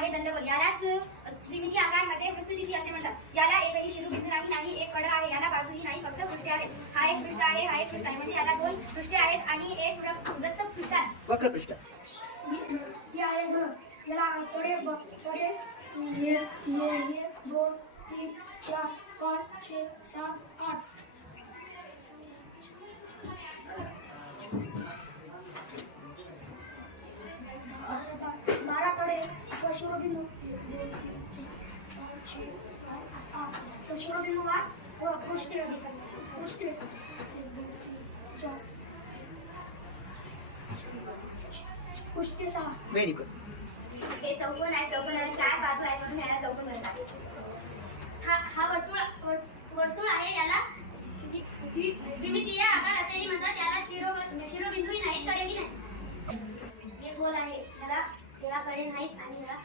आहे दंडगोल. यालाच त्रिमिती आकारमध्ये वृत्तचिती असे म्हणतात. याला एकही शिरोबिंदू नाही, एक कडा आहे. याला बाजूही नाही, फक्त पृष्ठे आहेत. हा एक पृष्ठ आहे, हा एक पृष्ठ आहे. म्हणजे याला दोन पृष्ठे आहेत आणि एक वृत्तपृष्ठ आहे. वक्रपृष्ठ. ही आहे घन. याला कडे कडे 1 2 3 4 5 6 7 8. बाराकडे व शिरोबिंदू 1 2 3 4 5 6 7 8. तर शिरोबिंदू व पृष्ठे 1 2 3 4 पृष्ठे 6. Very good. हे चौकोन आहे. चौकोनाला 4 बाजू आहेत म्हणून याला चौकोन म्हणतात. हा वर्तुळ आहे. याला द्विमितीय आकार असेही म्हणतात. याला शिरोबिंदूही नाहीत, कडेही नाहीत. हे गोल आहे. याला कडे नाहीत आणि याला